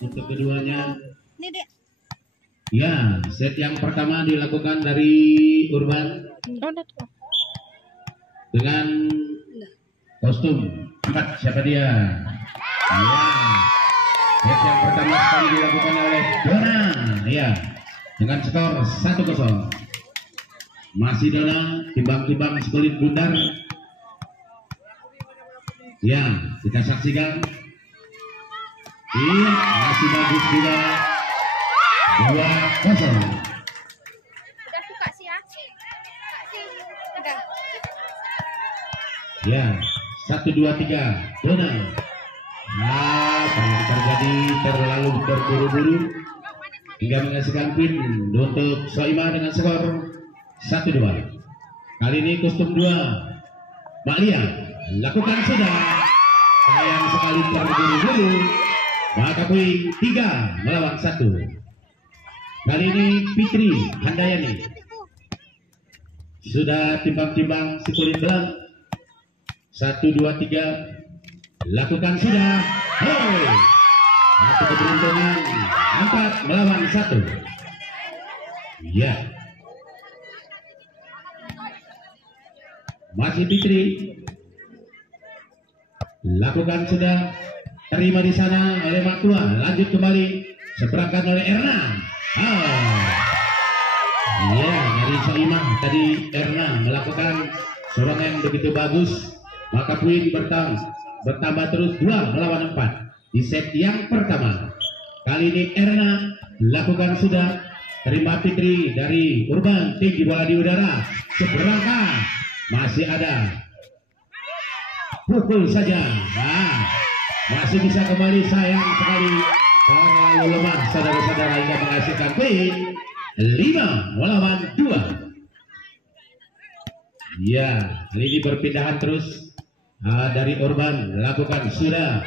untuk keduanya. Ini dek. Ya, set yang pertama dilakukan dari Urban dengan kostum 4. Siapa dia? Ya, set yang pertama sekali dilakukan oleh Dona. Ya, dengan skor 1-0. Masih Dona timbang-timbang sekulit bundar. Ya, kita saksikan. Iya, masih bagus juga. 2-0. Udah suka sih ya. Udah. Ya, 1, 2, 3. Dona. Nah, yang terjadi terlalu terburu-buru hingga menghasilkan pin untuk Soima dengan skor 1-2. Kali ini kostum 2. Mbak Lia lakukan sudah. Sayang sekali terburu-buru. Maka poin 3-1. Kali ini Fitri Handayani sudah timbang-timbang sekulit belang. 1, 2, 3. Lakukan sudah. Hey, satu keberuntungan. 4-1. Ya, masih Fitri. Lakukan sudah. Terima di sana oleh Matua. Lanjut kembali. Seberangkan oleh Erna. Ya, dari Soimah tadi Erna melakukan serangan yang begitu bagus. Maka poin bertambah terus 2-4 di set yang pertama. Kali ini Erna lakukan sudah. Terima Fitri dari Urban, tinggi bola di udara. Seberangkan masih ada. Pukul saja. Nah, masih bisa kembali. Sayang sekali terlalu lemah saudara-saudara hingga menghasilkan poin 5-2. Ya, kali ini berpindahan terus dari Urban. Lakukan sudah.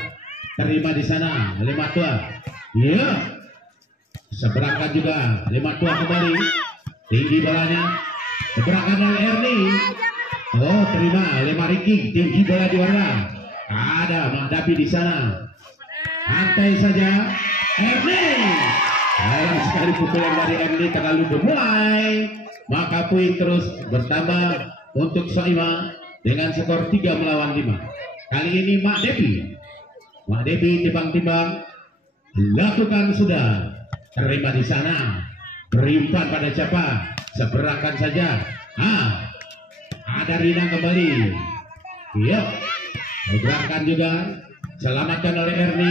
Terima di sana oleh Matua. Ya, seberangkan juga oleh Matua kembali. Tinggi bolanya. Seberangkan oleh Erni. Oh, terima oleh Mariki. Tinggi bola di warna. Ada menghadapi di sana. Santai saja. Erni. Sayang sekali pukulan dari Erni terlalu dimulai. Maka poin terus bertambah untuk Soima dengan skor 3-5. Kali ini Mak Devi timbang-timbang. Lakukan sudah. Terima di sana. Berimpan pada siapa? Seberangkan saja. Ada Rina kembali. Yuk. Berangkat juga. Selamatkan oleh Erni.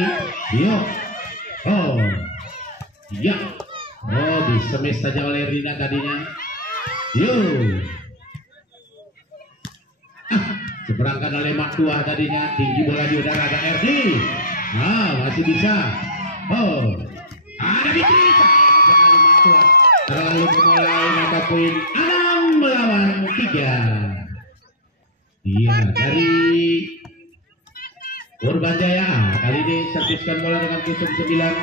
Yuk. Oh. Ya. Oh, disemis saja oleh Rina tadinya. Yuk. Seberangkan oleh Maktua tadinya. Tinggi bola di udara. Ada Erni. Masih bisa. Oh. Ada Fitri. Sekali Maktua. Terlalu memulai. Maka poin 6-3. Iya, dari Urban Jaya. Kali ini serviskan bola dengan kostum 9.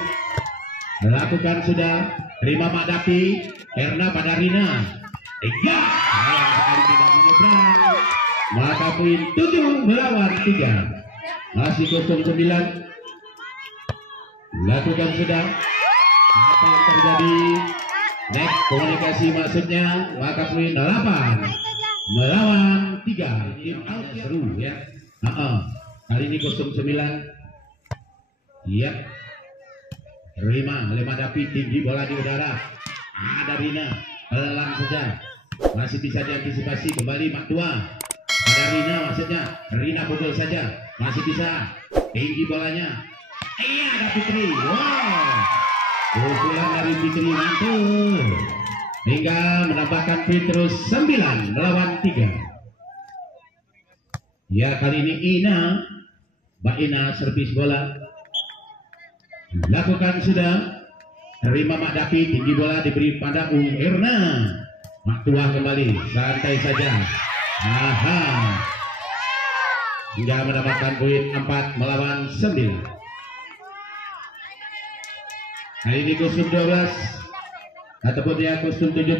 Lakukan sudah. Terima Mak Dapi. Erna pada Rina. Sayang sekali tidak menyeberang. Maka poin 7-3. Masih kostum 9. Lakukan sudah. Apa yang terjadi? Next komunikasi maksudnya. Maka poin 8-3. Tim out seru ya. Kali ini kostum 9. Iya. Terima oleh Madapi. Tinggi bola di udara. Ada Rina. Pelan saja. Masih bisa diantisipasi. Kembali Maktua. Ada Rina maksudnya. Rina pukul saja. Masih bisa. Tinggi bolanya. Iya, ada Fitri. Wow. Pukulan dari Fitri mantul. Hingga menambahkan poin terus 9-3. Ya, kali ini Ina. Mbak Ina servis bola. Lakukan sudah. Terima Mak Dapi. Tinggi bola diberi pada Erna. Maktua kembali. Santai saja. Hingga mendapatkan poin 4-9. Kali ini kostum 12 ataupun dia kostum 17.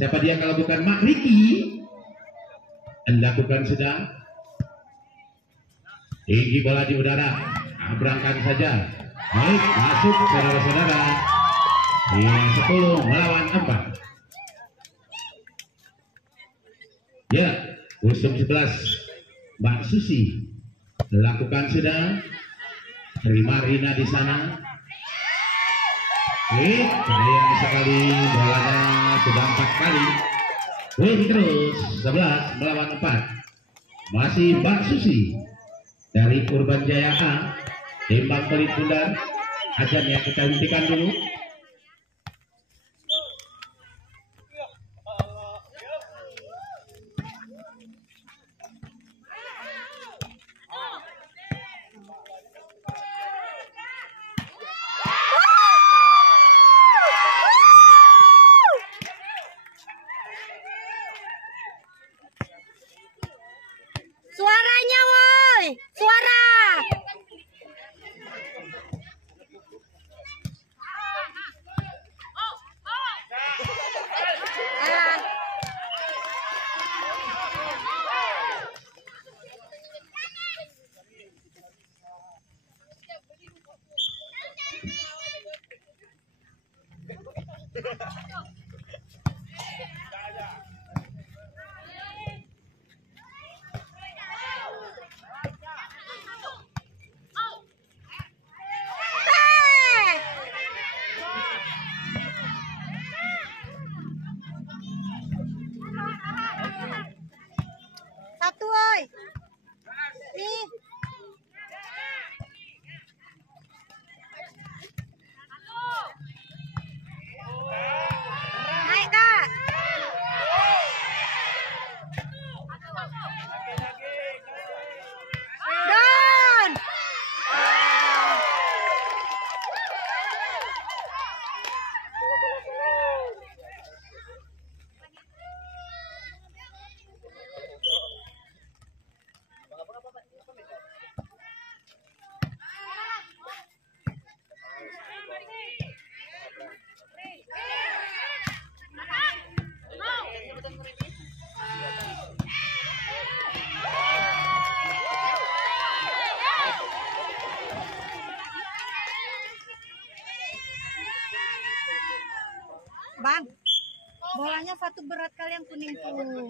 Siapa dia kalau bukan Mak Riki? Lakukan sudah. Tinggi bola di udara. Berangkat saja. Baik, masuk saudara-saudara. Yang 10 melawan 4. Ya, U11 Mbak Susi lakukan sudah. Terima Rina di sana. Sayang sekali bolanya sudah 4 kali. Terus 11 melawan 4. Masih Mbak Susi dari Urban Jaya A. Timbang Pelit Bundar. Ajan yang kita hentikan dulu. Suaranya woi, suara. Satu woi. Nih. Naik Kak. Down. Bang, bolanya satu berat kali yang kuning tuh.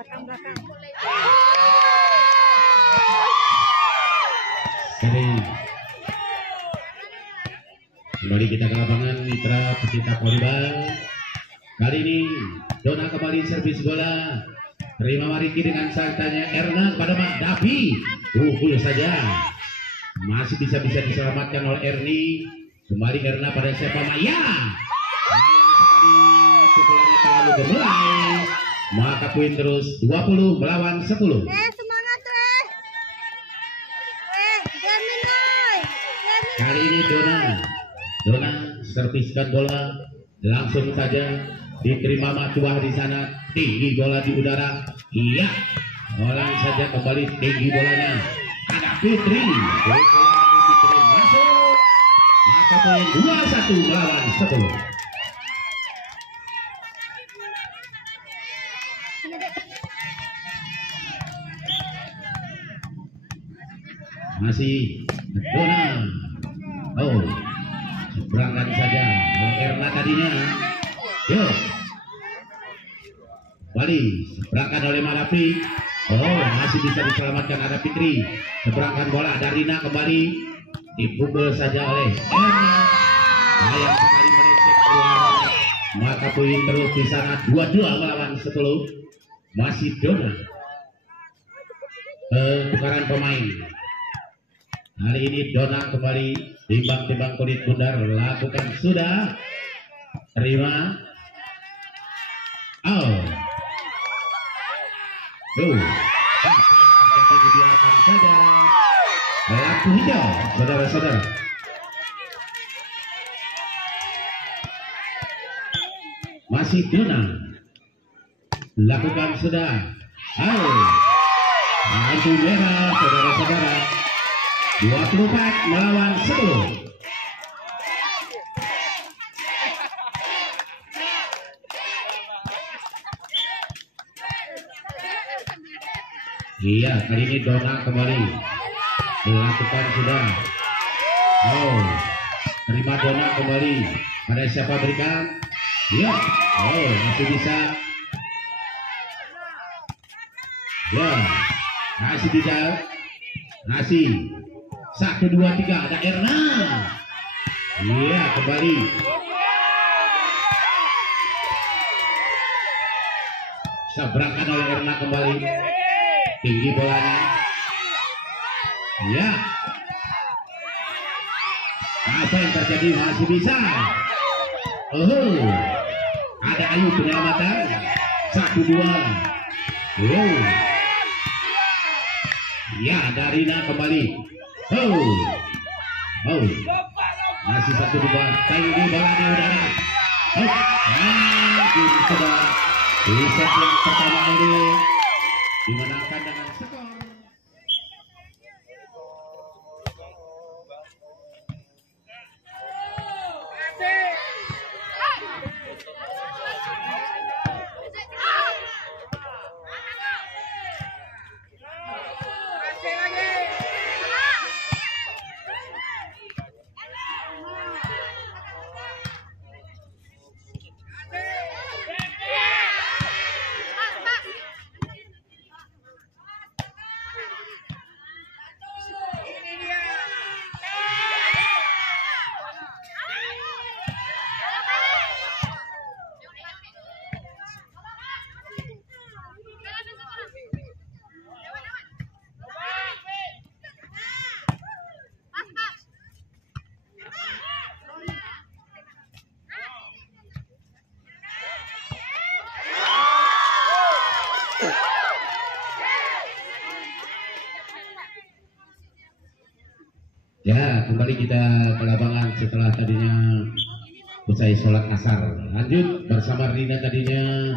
belakang. Jadi kembali kita ke lapangan mitra pecinta volleyball. Kali ini Dona kembali servis bola. Terima Mariki dengan santainya Erna pada Mak Davi. Pukul saja. Masih bisa diselamatkan oleh Erni. Kembali Erna pada siapa Maya. Pukulannya terlalu gemulai. Maka poin terus 20 melawan 10. Semangat Kali ini Dona serviskan bola langsung saja diterima Matuah di sana, tinggi bola di udara. Iya, bola saja kembali tinggi bolanya. Ada Fitri, Fitri masuk. Maka poin 21 melawan 10. Masih Dona. Oh, berangkat saja oleh Erna tadinya. Yuk, Wali berangkat oleh Marapi. Oh, masih bisa diselamatkan ada Fitri. Seberangkan bola Darina kembali dipukul saja oleh Erna. Sayang sekali melenceng keluar. Maka poin terus di sana 22 melawan 10. Masih Dona. Tukaran pemain. Hari ini Dona kembali timbang-timbang kulit bundar, lakukan sudah, terima, oh, apa yang terjadi dibiarkan saja, lampu hijau, saudara-saudara. Masih Dona, lakukan sudah, lampu merah, saudara-saudara. 24 melawan 10. Iya, kali ini Dona kembali dilakukan sudah. Oh, terima Dona kembali. Pada siapa berikan? Iya. Oh, masih bisa. Ya, masih bisa. Masih. 1, 2, 3 ada Erna. Iya, kembali. Seberangkan oleh Erna kembali. Tinggi bolanya. Iya. Apa yang terjadi? Masih bisa. Oh, ada Ayu penyelamatan. 1, 2. Oh. Ya, Darina kembali. Oh, masih 1, 2, tinggi bola di udara. Sudah di set yang pertama ini dimenangkan dengan skor. Ya, kembali kita ke lapangan setelah tadinya usai sholat asar. Lanjut bersama Rina tadinya.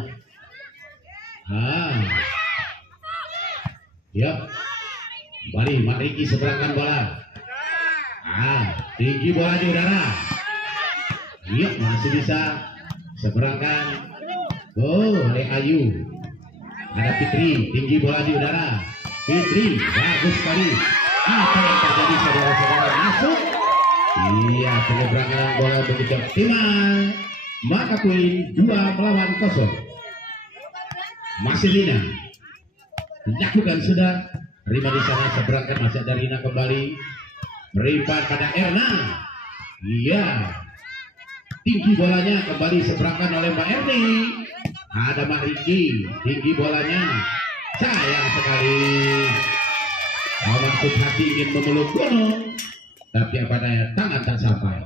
Ya, kembali Mariki seberangkan bola. Tinggi bola di udara. Iya, masih bisa seberangkan. Oh, oleh Ayu. Ada Fitri, tinggi bola di udara. Fitri, bagus sekali. Apa yang terjadi saudara-saudara? Masuk. Iya, penyeberangan bola begitu optimal. Maka poin 2 melawan 0. Masih Lina. lakukan sudah. Terima di sana, seberangkan masih ada Rina kembali. Merimpah pada Erna. Iya. Tinggi bolanya kembali seberangkan oleh Mbak Erni. Ada Mbak Riki. Tinggi bolanya. Sayang sekali. Maksud hati ingin memeluk gunung, tapi apa daya tangan tak sampai.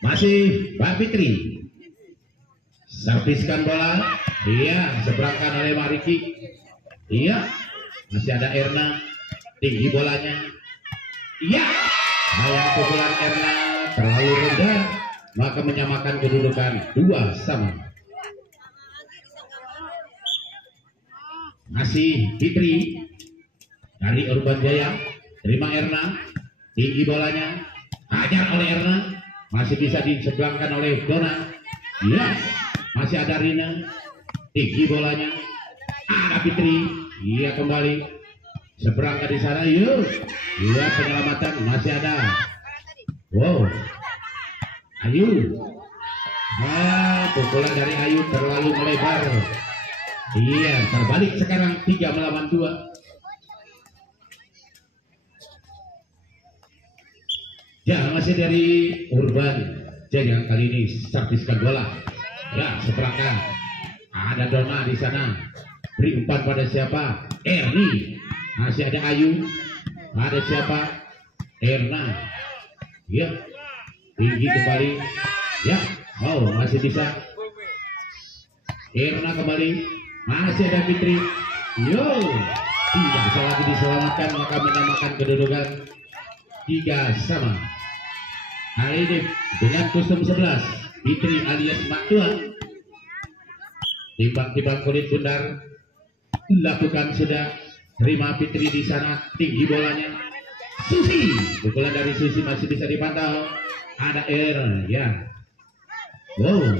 Masih Mbak Fitri. Serviskan bola. Iya, seberangkan oleh Mbak Riki. Iya. Masih ada Erna. Tinggi bolanya. Iya. Sayang pukulan Erna terlalu rendah, maka menyamakan kedudukan 2-2. Masih Fitri dari Urban Jaya. Terima Erna. Tinggi bolanya. Hajar oleh Erna. Masih bisa disebelangkan oleh Dona. Iya. Masih ada Rina. Tinggi bolanya. Ada Fitri. Iya kembali. Seberangkan di sana. Yuk. Iya penyelamatan masih ada. Wow. Ayu. Pukulan dari Ayu terlalu melebar. Iya, terbalik sekarang 3 melawan 2. Ya, masih dari Urban Jaya kali ini serviskan bola. Ya, seberangkan. Ada Dona di sana. Beri umpan pada siapa? Erni. Masih ada Ayu. Ada siapa? Erna. Ya. Tinggi kembali. Ya. Oh, masih bisa. Erna kembali. Masih ada Fitri. Yo. Tidak bisa lagi diselamatkan, maka menyamakan kedudukan 3-3. Kali ini dengan kostum 11 Fitri alias Mak Tuan. Timbang-timbang kulit bundar. Lakukan sudah. Terima Fitri di sana. Tinggi bolanya. Susi. Pukulan dari Susi masih bisa dipantau. Ada ya. Wow.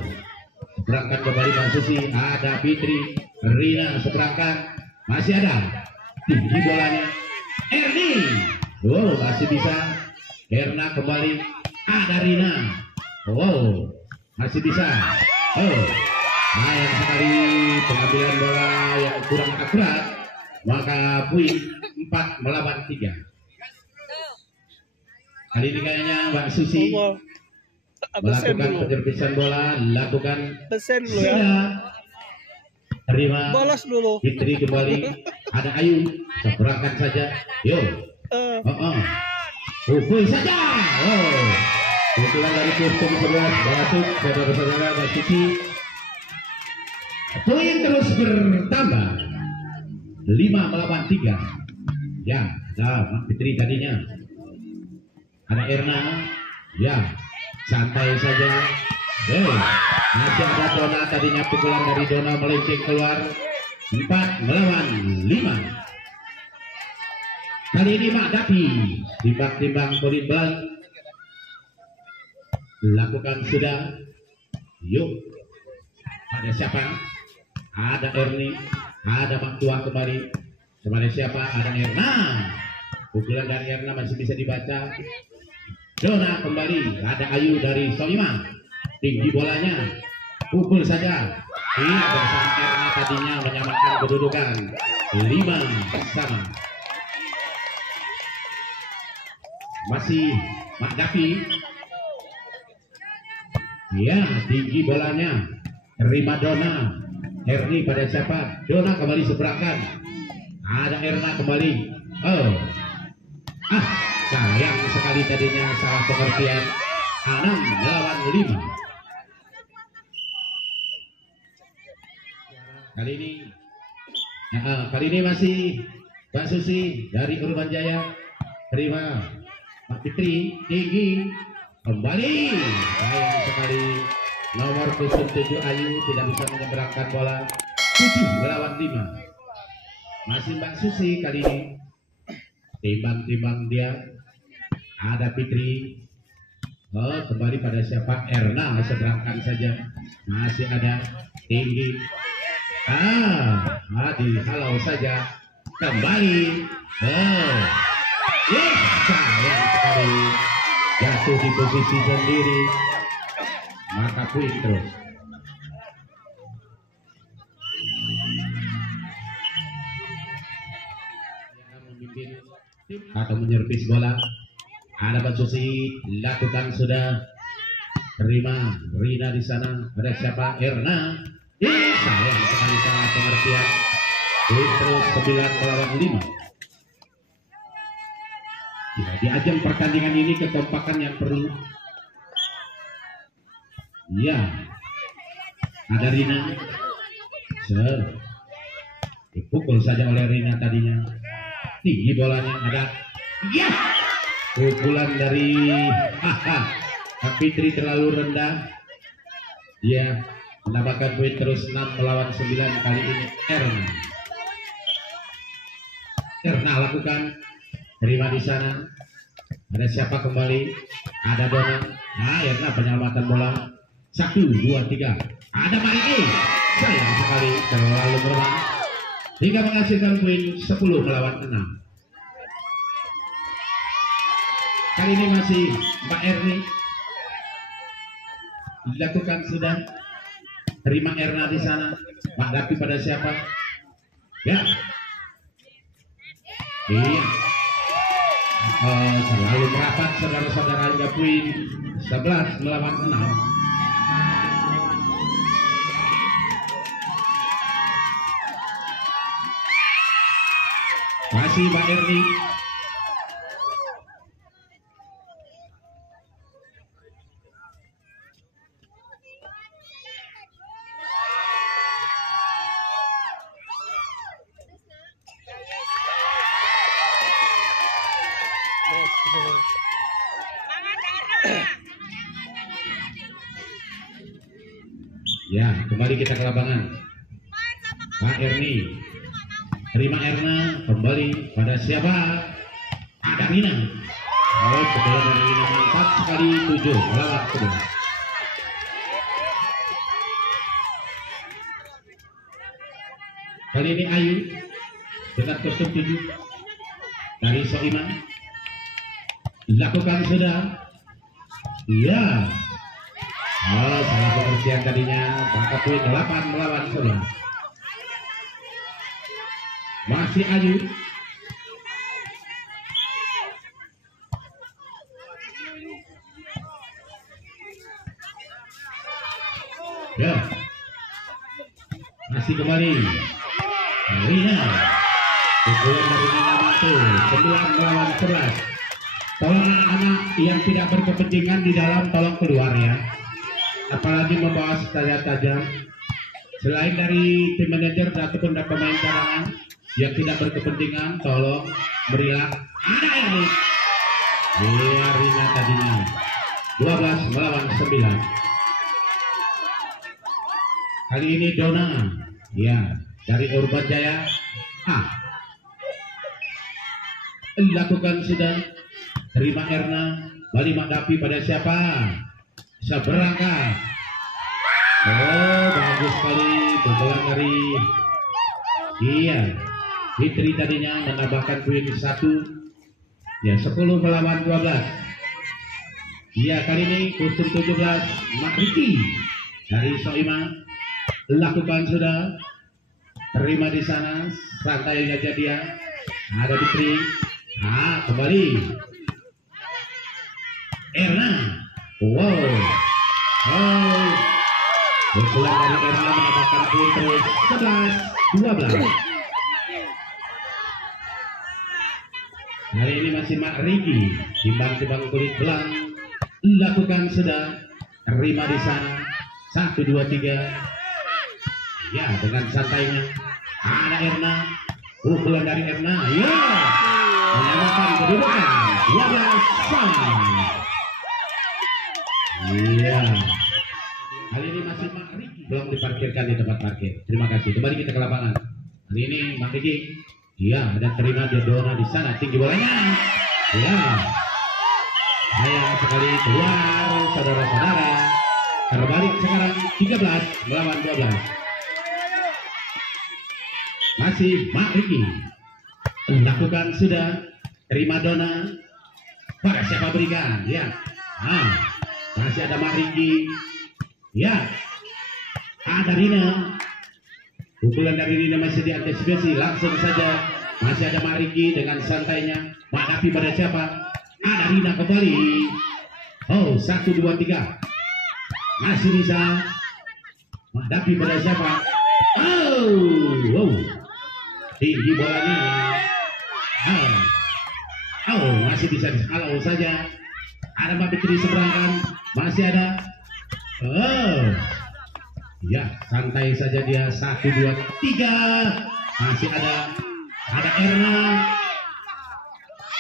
Seberangkan kembali Pak Susi. Ada Fitri. Rina seberangkan. Masih ada. Tinggi bolanya. Erni. Wow, masih bisa. Erna kembali. Ada Rina. Wow. Masih bisa. Oh. Sayang sekali pengambilan bola yang kurang akurat, maka poin 4 melawan 3. Kali ini kayaknya Mbak Susi melakukan penyerpisan bola, lakukan sudah. Terima bolos dulu. Fitri kembali. Ada Ayu, seberangkan saja. Yo. Pukul saja. Oh. Pukulan dari kostum 11 masuk saudara-saudara Mbak Susi. Poin terus bertambah 5 melawan 3. Ya, Mbak Fitri tadinya. Ada Erna. Ya, santai saja. Masih ada Dona, tadinya pukulan dari Dona melenceng keluar. 4 melawan 5. Kali ini Mak Dapi timbang-timbang poin belang. Lakukan sudah. Yuk. Ada siapa? Ada Erni. Ada Mak Tua kembali. Kepada siapa? Ada Erna. Pukulan dari Erna masih bisa dibaca. Dona kembali. Ada Ayu dari Soima. Tinggi bolanya. Pukul saja. Iya, bersama Erna tadinya menyamakan kedudukan 5-5. Masih Mak Dapi. Ya, tinggi bolanya. Terima Dona. Erni pada siapa? Dona kembali seberangkan. Ada Erna kembali. Oh. Sayang sekali tadinya salah pengertian. 6 melawan 5. Kali ini masih Mbak Susi dari Urban Jaya. Terima Mbak Fitri. Tinggi kembali. Sayang sekali nomor 07 Ayu tidak bisa menyeberangkan bola. 7 melawan 5. Masih Mbak Susi kali ini. Timbang-timbang dia. Ada Fitri. Oh, kembali pada siapa? Erna seberangkan saja. Masih ada tinggi. Dihalau saja. Kembali. Oh. Yes, sayang sekali. Jatuh di posisi sendiri. Maka poin terus. atau menyervis bola. Ada Susi, lakukan sudah. Terima Rina di sana. Ada siapa? Erna. Sayang sekali salah pengertian. Terus 9 melawan 5. Ya, di ajang pertandingan ini kekompakan yang perlu. Ya, ada Rina. Dipukul saja oleh Rina tadinya. Tinggi bolanya ada. Ya, pukulan dari Fitri terlalu rendah. Ya, mendapatkan poin terus 6 melawan 9 kali ini. Erna lakukan. Terima di sana. Ada siapa kembali? Ada Dona. Erna penyelamatan bola. 1, 2, 3. Ada Mariki. Sayang sekali terlalu berat. Hingga menghasilkan poin 10 melawan 6. Kali ini masih Mbak Erni. Dilakukan sudah. Terima Erna di sana. Menghadapi pada siapa? Ya. Iya. Selalu merapat saudara-saudara hingga poin 11 melawan 6. Masih Mbak Erni. Ya, kembali kita ke lapangan. Pak Erni. Terima Erna, kembali pada siapa? Ada Rina. Setelah dari Rina mantap sekali 7 melawan 11. Kali ini Ayu dengan kostum 7 dari Soiman. Lakukan sudah. Iya. Salah pengertian tadinya. Maka poin 8 melawan 11. Masih Ayu. Ya. Masih kembali. Rina. Pukulan dari Rina Matu. 9 melawan 11. Tolong anak-anak yang tidak berkepentingan di dalam tolong keluar ya. Apalagi membawa senjata tajam. Selain dari tim manajer ataupun dari pemain cadangan yang tidak berkepentingan, tolong berilah. Ada ini. Iya, Rina tadinya 12 melawan 9. Kali ini Dona, ya, dari Urban Jaya. Lakukan sudah. Terima Erna. Bali menghadapi pada siapa? Bisa berangkat. Bagus sekali pukulan dari Fitri tadinya menambahkan poin 1. Ya, 10 melawan 12. Iya, kali ini kostum 17 Makriki dari Soima. Lakukan sudah. Terima di sana. Santai aja dia. Ada Fitri. Kembali. Erna. Wow. Pukulan dari Erna menambahkan poin terus 11-12. Hari ini masih Mak Riki. Timbang-timbang kulit belang. Lakukan sudah. Terima di sana. 1, 2, 3. Ya, dengan santainya. Ada Erna. Pukulan dari Erna. Ya. Menyamakan kedudukan 12-12. Iya. Kali ini masih Mak Riki. Belum diparkirkan di tempat parkir. Terima kasih. Kembali kita ke lapangan. Hari ini Mak Riki. Iya, ada terima dia Dona di sana. Tinggi bolanya. Iya. Sayang sekali keluar saudara-saudara. Terbalik sekarang 13 melawan 12. Masih Mak Riki. Lakukan sudah. Terima Dona. Pada siapa berikan? Ya. Masih ada Mak Riki. Ya. Ada Rina. Pukulan dari Rina masih diantisipasi. Langsung saja Masih ada Mak Riki dengan santainya menghadapi pada siapa? Ada Rina kembali. Oh, 1, 2, 3. Masih bisa menghadapi pada siapa? Oh, tinggi bolanya. Masih bisa dihalau saja. Ada Mbak Fitri seberangan, masih ada. Ya, santai saja dia. 1, 2, 3. Masih ada Erna.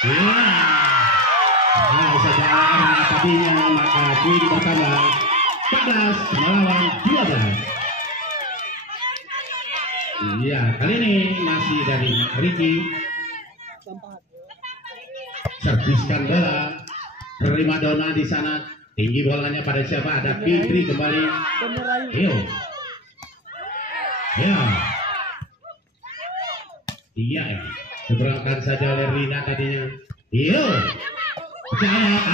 Ya, saja Erna tadinya, maka poin bertambah 14 melawan 12. Iya, kali ini masih dari Riki. Serviskan bola, terima Dona di sana, tinggi bolanya pada siapa? Ada Fitri kembali. Iya, seberangkan saja oleh Rina tadinya. Iya,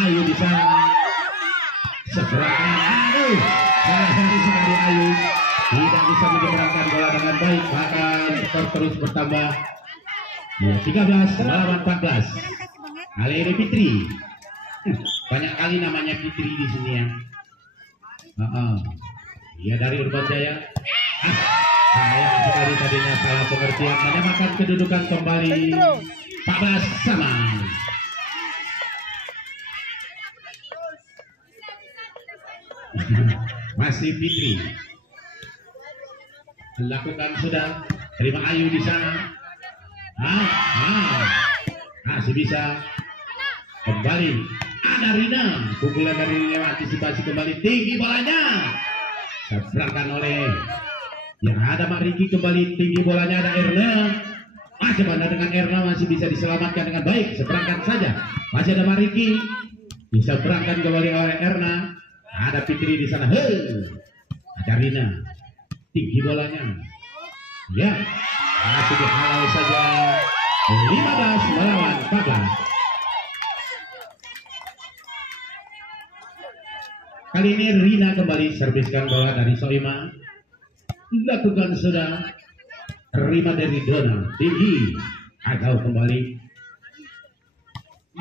Ayu di sana. Seberangkan, sekali Ayu tidak bisa menyeberangkan bola dengan baik, maka skor terus bertambah. 13 melawan 14. Kali ini Fitri. Banyak kali namanya Fitri di sini ya. Iya, dari Urban Jaya. Sayang sekali tadinya salah pengertian, menyamakan kedudukan kembali 14 sama. Masih Fitri. Lakukan sudah, terima Ayu di sana. Masih bisa kembali. Ada Rina, pukulan dari Rina, antisipasi kembali, tinggi bolanya. Seberangkan oleh yang ada Mak Riki kembali, tinggi bolanya. Ada Erna, macam mana dengan Erna, masih bisa diselamatkan dengan baik. Seberangkan saja, masih ada Mak Riki, bisa berangkat kembali oleh Erna. Ada Fitri di sana. Ada Rina, tinggi bolanya. Ya, masih dihalau saja. 15 melawan 14. Kali ini Rina kembali serviskan bola dari Soima. Lakukan sudah, terima dari Dona, tinggi, atau kembali.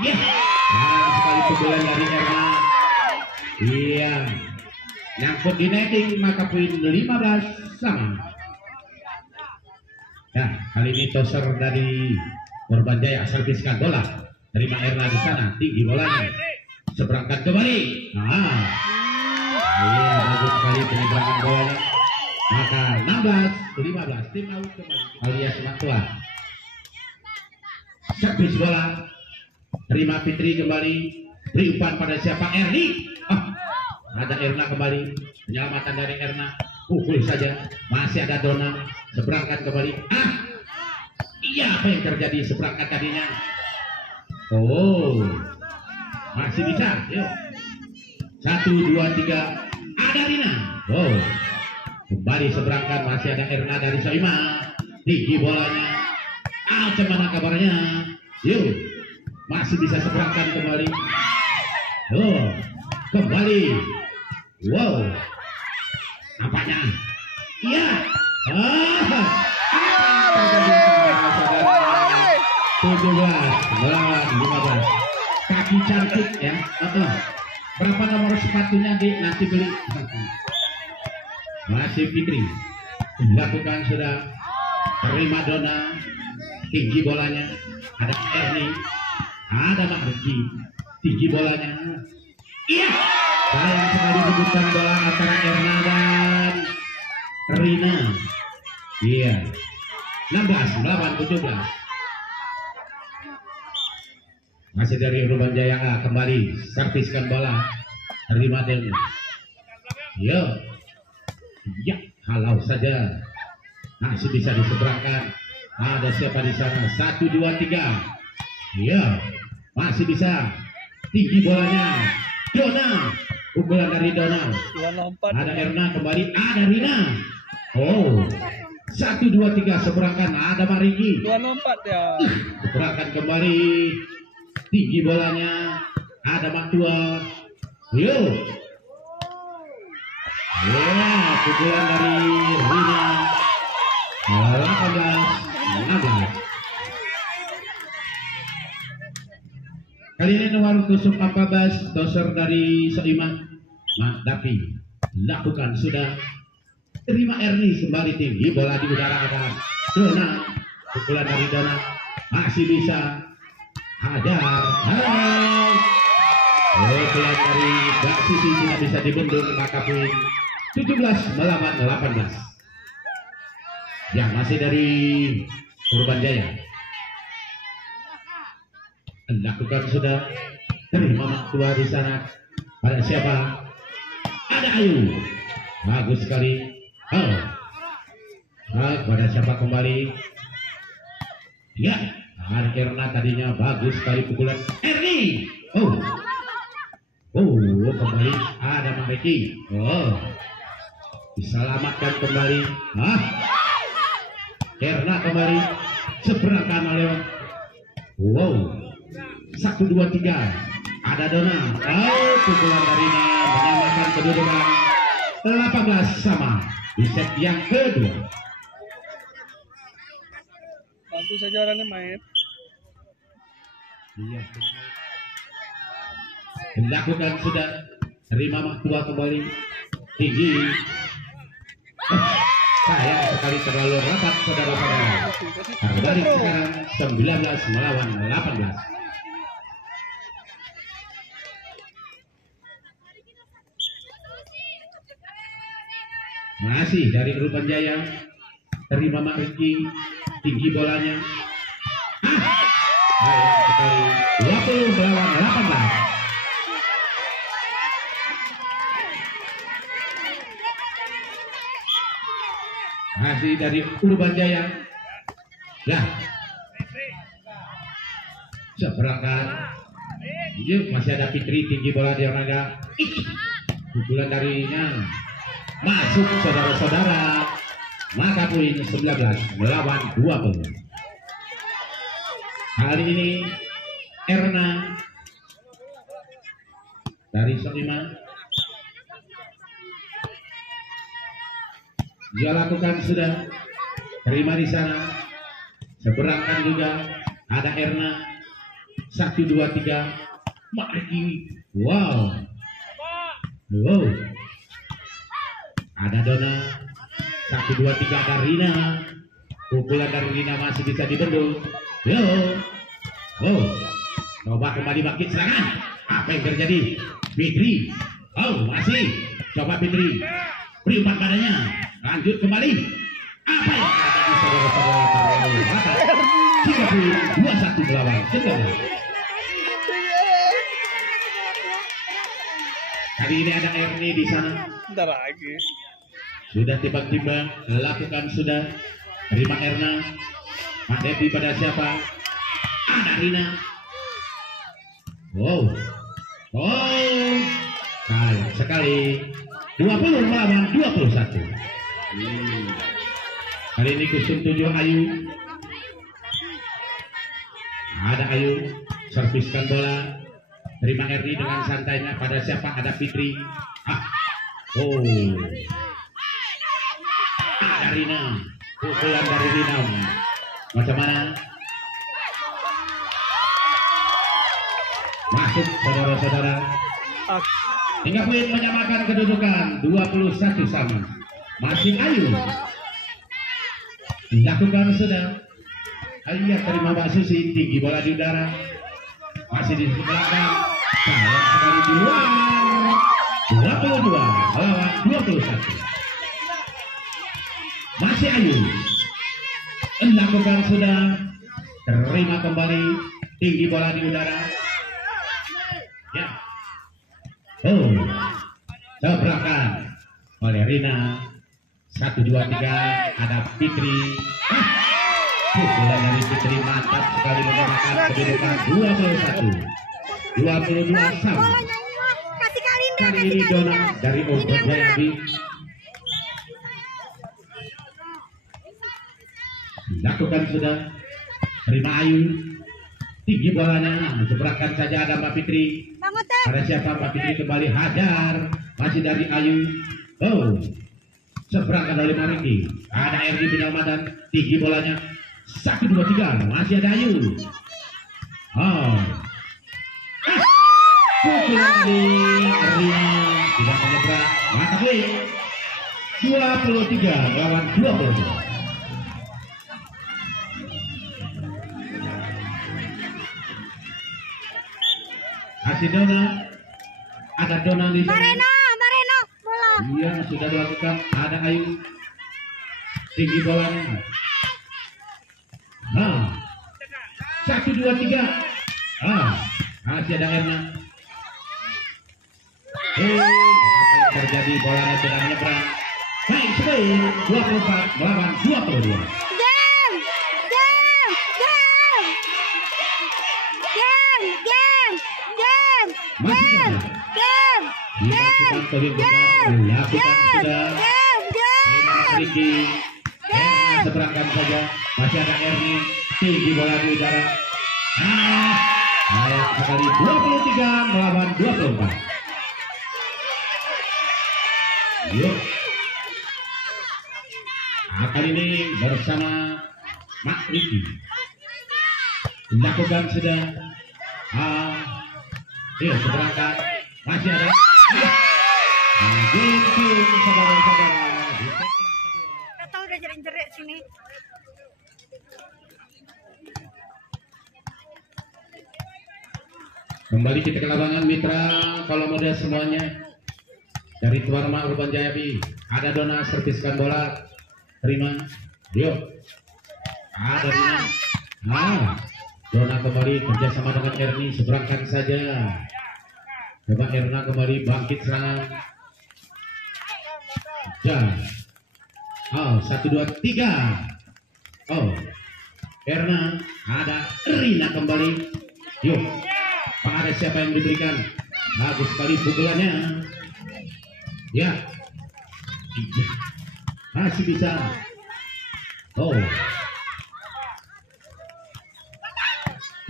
Ya, sekali pukulan dari Erna. Iya, nyangkut di netting, maka poin 15 sama. Ya, kali ini toser dari Urban Jaya, serviskan bola, terima Erna di sana, tinggi bolanya, seberangkat kembali. Iya, bagus sekali penyeberangan bolanya. Maka 16-15, tim out kembali alias Matua. Servis bola, terima Fitri kembali, beri umpan pada siapa? Erni. Ada Erna kembali, penyelamatan dari Erna, pukul saja, masih ada Dona, seberangkat kembali. Iya, apa yang terjadi seberangkat tadinya? Masih bisa. Yuk, 1, 2, 3. Ada Rina. Kembali seberangkat, masih ada Erna dari Soima, tinggi bolanya. Macam mana kabarnya? Yuk, masih bisa seberangkat kembali. Kembali. Wow, nampaknya. Iya. 17 melawan 15. Kaki cantik ya. Berapa nomor sepatunya Dik? Nanti beli. Masih Fitri. Lakukan sudah, terima Dona, tinggi bolanya. Ada Erni, ada Mak Riki, tinggi bolanya. Iya, sayang sekali dibutuhkan bola antara Erna dan Rina. Iya, 16 melawan 17. Masih dari Urban Jaya kembali serviskan bola, terima Del. Yo, ya, halau saja, masih bisa diseberangkan. Ada siapa di sana? 1, 2, 3. Ya, masih bisa, tinggi bolanya. Dona, pukulan dari Dona. Ada Erna kembali, ada Rina. 1, 2, 3 seberangkan. Ada Mariki. 24 ya. Seberangkan kembali, tinggi bolanya. Ada Matua. Yuk. Ya, pukulan dari Rina. 18-16. Kali ini nomor tusuk 14 doser dari Soiman. Tapi lakukan sudah. Terima Erni kembali tinggi, bola di udara ada Dona, pukulan dari Dona masih bisa hajar. Pukulan dari Mbak Susi tidak bisa dibendung, maka poin 17 melawan 18. Yang masih dari Urban Jaya. Lakukan sudah. Terima Maktua di sana. Pada siapa? Ada Ayu. Bagus sekali. Oh. Pada siapa kembali? Ya. Erna tadinya bagus sekali pukulan. Erni. Oh. Kembali ada Maki. Oh. Diselamatkan kembali. Erna kembali. Seberangkan oleh. Wow. 1, 2, 3. Ada Dona. Pukulan darinya menyamakan kedudukan 18 sama di set yang kedua. Bagus saja orangnya main. Iya. Dilakukan sudah. Terima Maktua kembali tinggi. Sayang sekali terlalu rapat saudara-saudara. Terbalik sekarang 19 melawan 18. Masih dari Urban Jaya. Terima Mak Rizky. Tinggi bolanya. Sayang sekali 20 melawan 18. Masih dari Urban Jaya. Lah. Seberangkat. Yuk, masih ada Fitri tinggi bola di olahraga. Pukulan darinya masuk saudara-saudara. Maka poin 19 melawan 20. Kali ini Erna dari Soiman. Dia lakukan sudah. Terima di sana. Seberangkan juga ada Erna. 1, 2, 3. Maki. Wow. Ada Dona. 1, 2, 3 ada Rina. Pukulan dari Rina masih bisa dibendung. Coba kembali bangkit serangan. Apa yang terjadi? Fitri. Masih. Coba Fitri. Beri umpan padanya. Lanjut kembali. Apa yang terjadi saudara-saudara? 21 melawan 19. Kali ini ada Erni di sana. Bentar lagi. Sudah timbang-timbang, lakukan sudah. Terima Erna. Pak Devi pada siapa? Ada Rina. Sayang sekali. 20 melawan 21. Kali ini kusum 7 Ayu. Ada Ayu. Serviskan bola. Terima Erni dengan santainya. Pada siapa? Ada Fitri. Ada Rina. Pukulan dari Rina. Macam mana? Masuk saudara-saudara. Hingga poin menyamakan kedudukan 21 sama. Masih Ayu. Dilakukan sudah. Ayu terima Mbak Susi. Tinggi bola di udara. Masih di belakang. Sayang sekali di luar. 22 melawan 21. Masih Ayu. Lakukan sudah. Terima kembali. Tinggi bola di udara. Ya. Tabrakan oleh Rina. 1, 2, 3. Ada Fitri. Pukulan dari Fitri mantap sekali menyamakan kedudukan 22 sama. Kali ini Dona dari Urban Jaya. Lakukan sudah. Terima Ayu. Tinggi bolanya. Seberangkan saja ada Mbak Fitri. Ada siapa? Mbak Fitri kembali hajar. Masih dari Ayu. Seberangkan oleh Mariki. Ada Erdi Penyelmatan. Tinggi bolanya. 1, 2, 3. Masih ada Ayu. Pukulan di Erina tidak menyeberang, mata poin 23 melawan 22. Kasih Dona, ada Dona di sana. Mareno, bola. Iya, sudah dilakukan. Ada Ayu, tinggi bolanya. Nah, 1, 2, 3. Masih ada Erna. Apa yang terjadi? Bolanya tidak menyeberang. Baik, poin 24 melawan 22. Seberangkan saja, masih ada Erni, tinggi bola di udara. Sayang sekali 23 melawan 24. Yuk. Kali ini bersama Mak Riki dilakukan sudah. Seberangkan masih ada. Gitu saudara-saudara. Kata udah jerit-jerit sini. Kembali kita ke lapangan mitra kalau muda semuanya. Dari Tuan Mak Urban Jayabi. Ada Dona serviskan bola. Terima. Yuk. Ada Dona. Dona kembali kerjasama dengan Erni. Seberangkan saja. Coba Erna kembali bangkit serangan. 1, 2, 3. Erna, ada Rina kembali. Yuk, ada siapa yang diberikan? Bagus sekali pukulannya. Ya, masih bisa.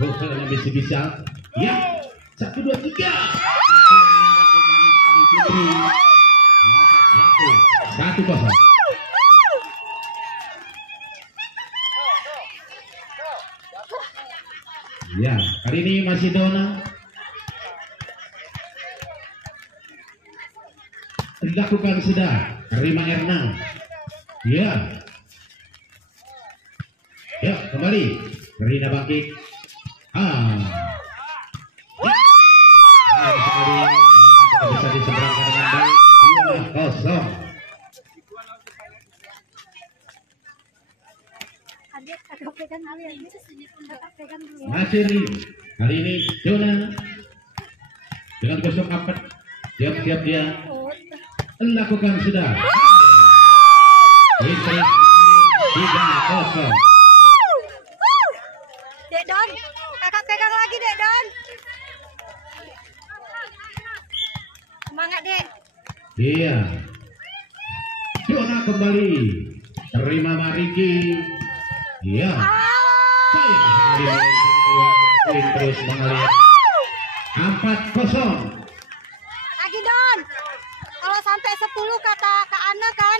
Pukulannya masih bisa. Ya, 1, 2, 3. 1-0. Ya, kali ini masih Dona. Dilakukan sudah. Terima Erna. Ya. Ya, kembali. Rina bangkit. Bisa diseberangkan dengan baik. 2-0. Masih nih. Kali ini Dona dengan gosok apet. Siap-siap dia. Lakukan sudah. 3-0. Dek Don, kakak pegang lagi Dek Don. Semangat Dek. Iya. Dona kembali. Terima Mariki. Iya. Terus mengalir. 4-0. Lagi Don. Kalau sampai 10 kata Kak Ana kan.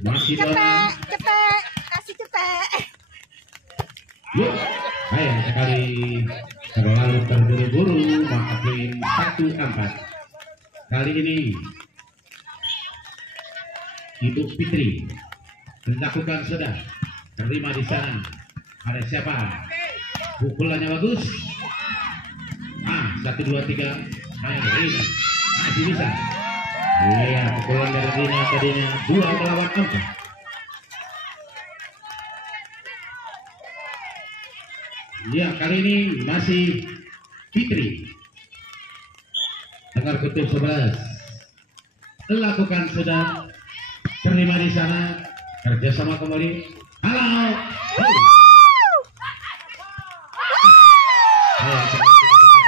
Masih Dona. Cepet, kasih cepet. Yuk. Sayang sekali terlalu terburu-buru. Maafin 1-4. Kali ini Ibu Fitri melakukan sudah. Terima di sana. Ada siapa? Pukulannya bagus. 1, 2, 3. Ayo Rina. Masih bisa. Iya, pukulan dari Rina tadinya 2 melawan 4. Iya, kali ini masih Fitri. Dengar kutub 11. Lakukan sudah. Terima di sana. Kerjasama kembali. Halo.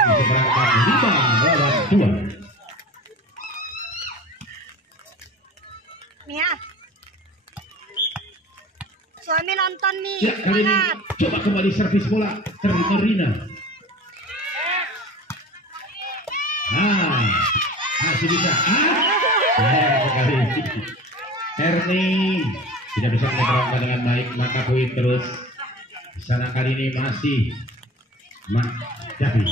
Seberangkan 5 melawan 2. Mia. Suami nonton nih. Ya, kali ini coba kembali servis bola. Terima Rina. Masih bisa. Sekali. Erni tidak bisa menerangkan dengan baik, maka poin terus. Di sana kali ini masih Mak Jabi.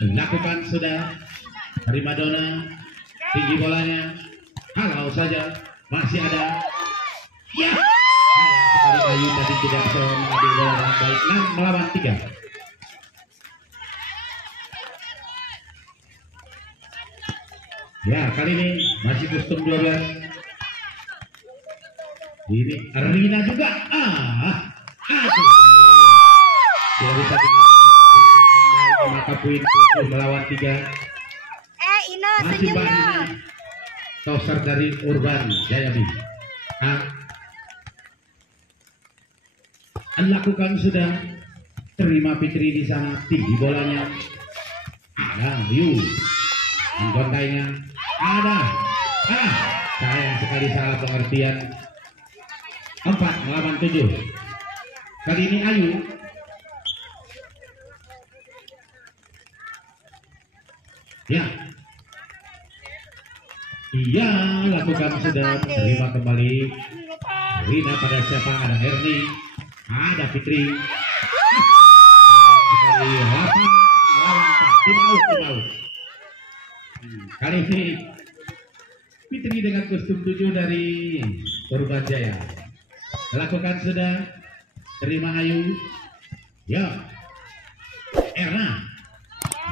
lakukan sudah. Terima Dona, tinggi bolanya, halau saja, masih ada. Ya, sayang sekali Ayu tadi tidak bisa mengambil bola dengan baik. 6 melawan 3. Ya, kali ini masih kostum 12. Ini Rina juga. Aduh. Tidak bisa dimainkan, maka poin 7 melawan 3. Ina Masih senyumnya. banyak toser dari Urban Jayabi. Lakukan sudah. Terima Fitri di sana, tinggi bolanya. Ada Yu. Menggontainya. Ada. Sayang sekali salah pengertian. 4 melawan 7. Kali ini Ayu. Ya. Iya, lakukan sudah. Terima kembali. Rina pada siapa? Ada Erni, ada Fitri. Sekali 8 melawan 4. Tim out. Kali ini Fitri dengan kostum 7 dari Purbajaya. Lakukan sudah. Terima Ayu. Ya. Erna.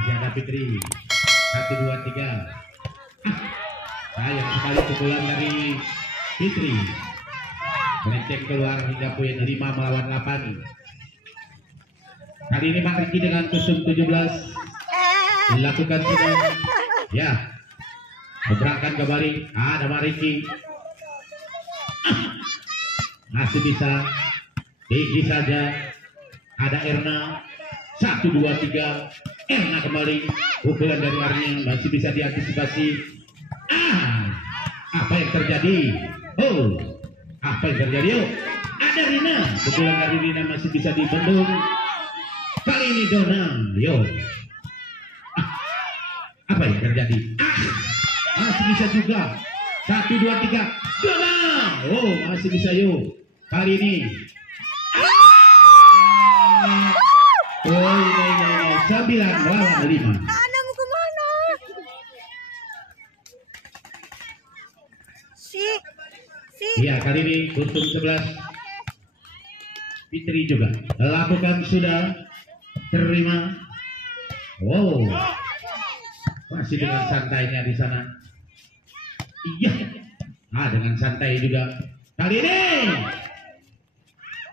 Masih ada Fitri. 1, 2, 3. Sayang sekali pukulan dari Fitri. Melenceng keluar hingga poin 5 melawan 8. Kali ini Mak Riki dengan kostum 17. Dilakukan sudah. Ya. Berangkat kembali. Ada Mak Riki. Masih bisa. Tinggi saja. Ada Erna. 1, 2, 3. Erna kembali. Pukulan dari Arni masih bisa diantisipasi. Apa yang terjadi? Apa yang terjadi? Ada Rina. Pukulan dari Rina masih bisa dibendung. Kali ini Dona. Apa yang terjadi? Masih bisa juga. 1, 2, 3. Dona. Masih bisa kali ini. Ini 9 melawan 5. Ana mau kemana? Iya, kali ini kostum 11. Fitri juga. Lakukan sudah. Terima. Masih dengan santainya di sana. Iya. Dengan santai juga. Kali ini.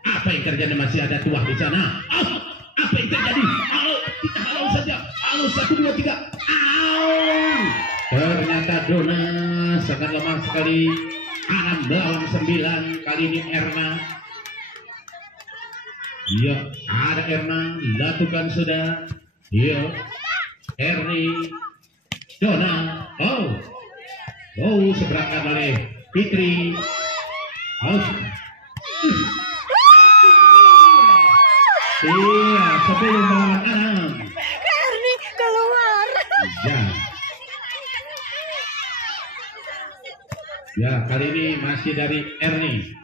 Apa yang terjadi? Masih ada tuah di sana. Apa yang terjadi? Kita halau saja. 1, 2, 3. Ternyata Dona sangat lemah sekali. 6 melawan 9. Kali ini Erna. Iya, ada Erna. Lakukan sudah. Iya. Erni. Dona. Seberangkat oleh Fitri. Iya, 10 melawan 6. Erni keluar. Ya, kali ini masih dari Erni.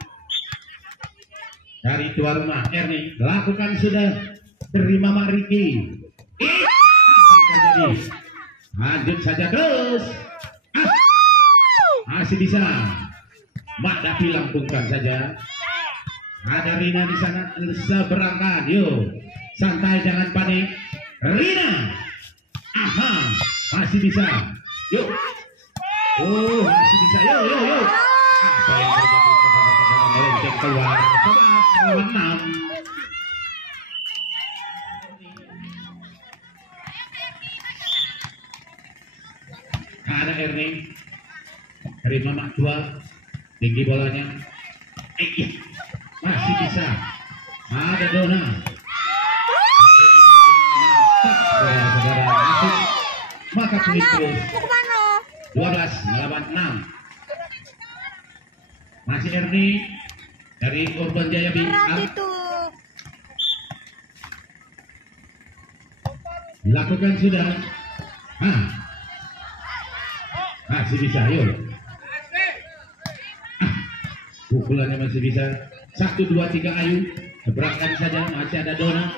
Dari tuan rumah Erni. Lakukan sudah. Terima Mak Riki. Apa yang terjadi? Lanjut saja terus. Masih bisa. Mak Dapi lampungkan saja. Ada Rina di sana. Seberangkat. Santai, jangan panik. Rina. Masih bisa. Masih bisa. Apa yang terjadi? Saudara-saudara melenceng keluar. 11 melawan 6. Ada Erni. Terima Mak Tua. Tinggi bolanya. Masih bisa. Ada Dona. Saudara masuk. Maka poin terus. 12 melawan 6. Masih Erni dari Urban Jaya Berat itu. Lakukan sudah. Masih bisa. Pukulannya masih bisa. 1, 2, 3 Ayu. Seberangkat saja. Masih ada Dona.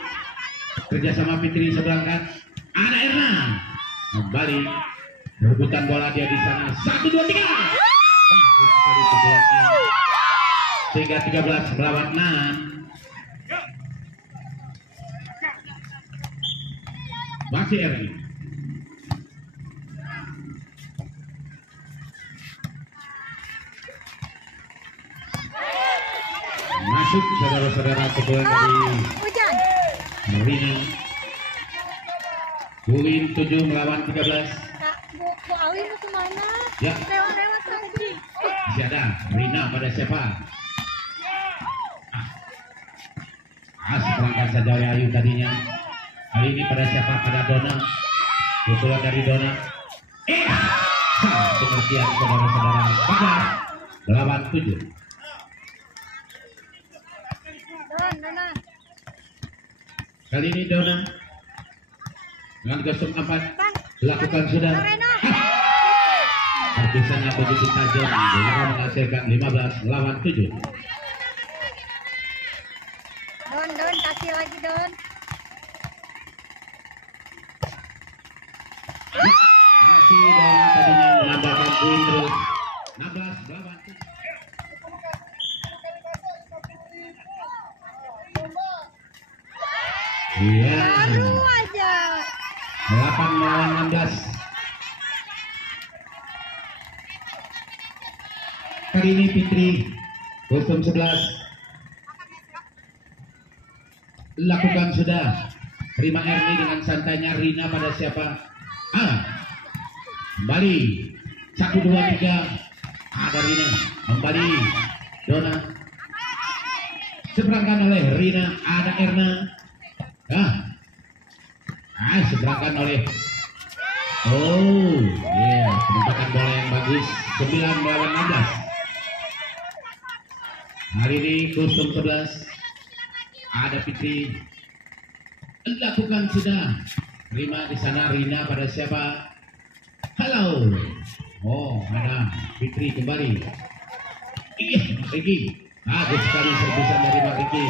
Kerjasama Fitri seberangkat. Ada Erna kembali rebutan bola dia di sana. 1, 2, 3. Bagus sekali keduanya. Sehingga 13 melawan 6. Masih Erni. Masuk saudara-saudara kebetulan dari Hujan. Marina. Poin 7 melawan 13. Kak, Bu Awi mau kemana? Ya, Lewat-lewat lagi. masih ada Rina pada siapa? Seperangkat saja oleh Ayu tadinya. Kali ini pada siapa? Pada Dona. Pukulan dari Dona. Pengertian saudara-saudara. Pada melawan 7. Dona. Kali ini Dona dengan gosong 4 Bang. lakukan sudah. Reno. Artisannya begitu tajam, Dona menghasilkan 15 melawan 7. Don, kasih lagi Don. Masih Dona tadinya menambahkan poin terus. 16 melawan 7. Iya. Baru aja. 8 melawan 16. Kali ini Fitri kostum 11 lakukan sudah. Terima Erni dengan santainya. Rina pada siapa? Kembali 1, 2, 3. Ada Rina kembali. Dona seberangkan oleh Rina. Ada Erna. Seberangkan oleh penempatan bola yang bagus. 9 melawan 16. Hari ini kostum 11 ada Fitri lakukan sudah. Terima di sana. Rina pada siapa? Halo. Ada Fitri kembali. Riki bagus sekali serbusan dari Mak Riki.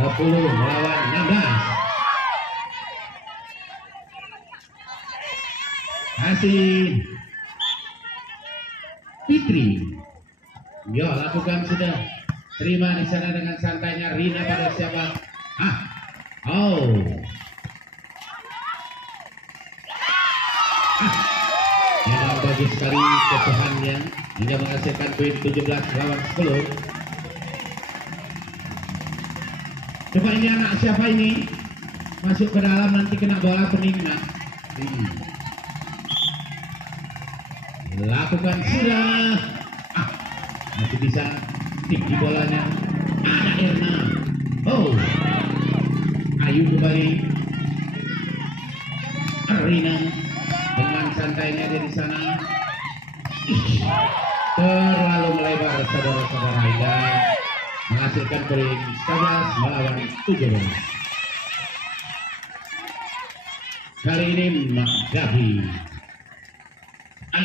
10 melawan 16. Masih Fitri. Lakukan sudah. Terima di sana dengan santainya. Rina pada siapa? Memang bagus sekali ketuhannya hingga menghasilkan poin 17 lawan 10. Coba ini anak siapa ini? Masuk ke dalam nanti kena bola pening nak. Lakukan sudah. Masih bisa tinggi bolanya. Ada Erna. Ayu kembali. Rina dengan santainya dari sana. Terlalu melebar saudara-saudara hingga menghasilkan poin 11 melawan 17. Kali ini Mak Gabi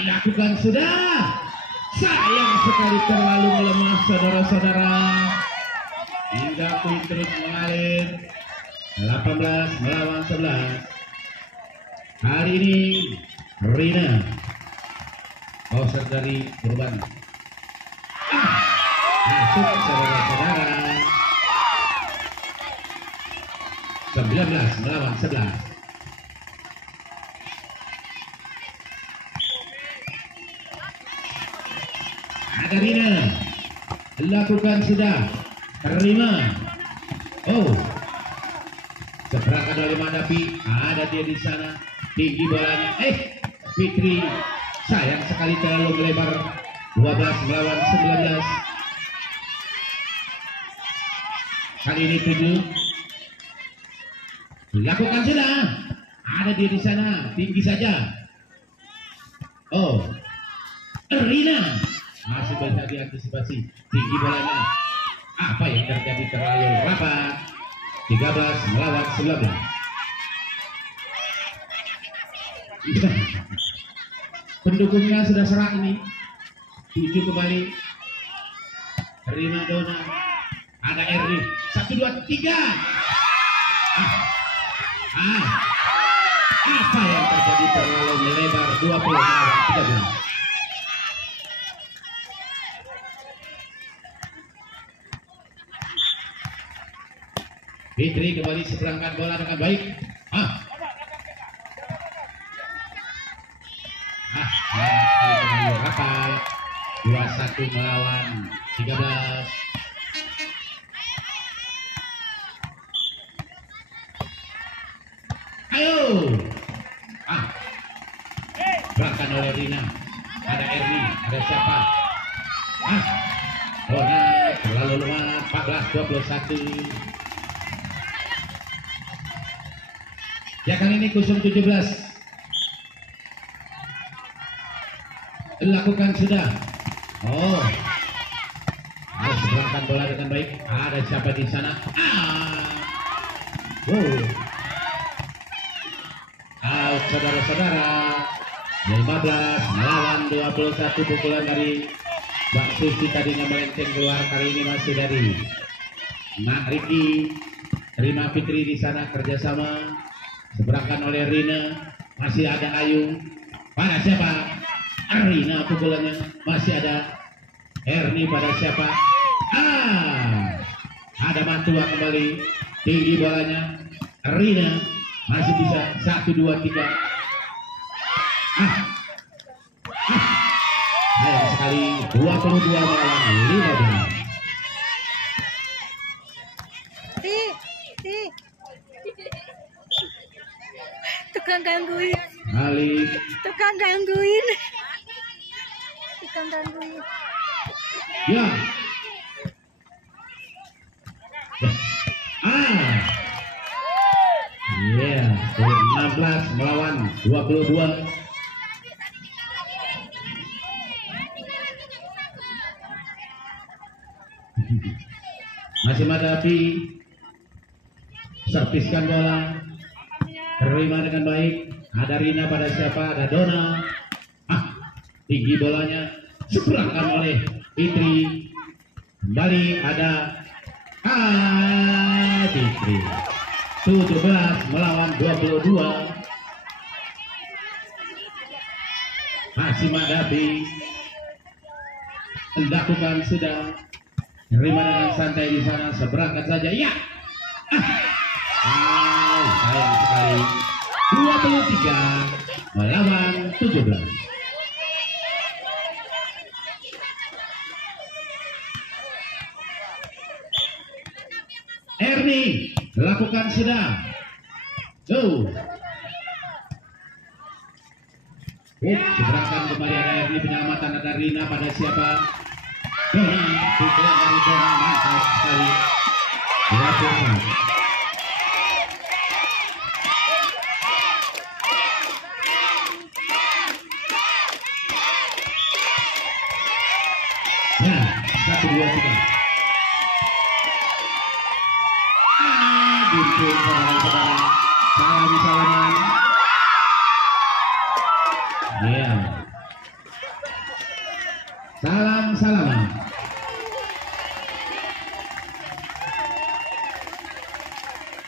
lakukan sudah. Sayang sekali terlalu melemah saudara-saudara hingga poin terus mengalir. 18 melawan 11. Hari ini Rina Ausar dari Urban masuk saudara-saudara. 19 melawan 11. Ada Rina lakukan sudah. Terima. Seberangkat oleh Madapi. Ada dia di sana. Tinggi bolanya. Fitri sayang sekali terlalu melebar. 12 melawan 19. Kali ini 7. Lakukan sudah. Ada dia di sana. Tinggi saja. Rina masih bisa diantisipasi. Tinggi bolanya. Apa yang terjadi terlalu rapat. 13 melawan 19. Pendukungnya sudah serang ini. 7 kembali. Terima Dona. Ada Erni. 1, 2, 3. Apa yang terjadi, terlalu melebar. 20-13. Fitri kembali seberangkan bola dengan baik. Kembali Raka 21 melawan 13. Ayo. Berangkat oleh Rina. Ada Erni, ada siapa? Terlalu lemah. 14-21. Ya, kali ini 0-17. Dilakukan sudah. Harus berangkat bola dengan baik. Ada siapa di sana? Out, saudara-saudara. 15 melawan 21. Pukulan dari Mbak Susi tadinya melenceng keluar, kali ini masih dari Nak Riki. Terima Fitri di sana, kerjasama. Seberangkan oleh Rina. Masih ada Ayu. Pada siapa? Rina pukulannya. Masih ada Erni pada siapa? Ada Matua kembali. Tinggi bolanya. Rina masih bisa. 1, 2, 3. Sayang sekali. 22 melawan 15. Tukang gangguin. Balik. Tukang gangguin. Tukang gangguin. Ya. Ya, 16 melawan 22. Masih Madapi. Serviskan bola. Terima dengan baik. Ada Rina pada siapa? Ada Dona. Tinggi bolanya. Seberangkan oleh Fitri. Kembali ada Fitri. 17 melawan 22. Masih Madapi. Lakukan sudah. Terima dengan santai di sana. Seberangkan saja. Ya. Sayang sekali. 23 melawan 17. Erni lakukan sudah. Go. Seberangkan kembali ada Erni, penyelamatan ada Rina pada siapa? Dona, pukulan dari Dona, mantap sekali. Lakukan. Ya, 1, 2, 3. Guntur saudara-saudara. Salam-salaman. Ya. Salam-salaman.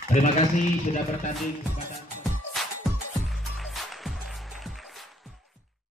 Terima kasih sudah bertanding kepada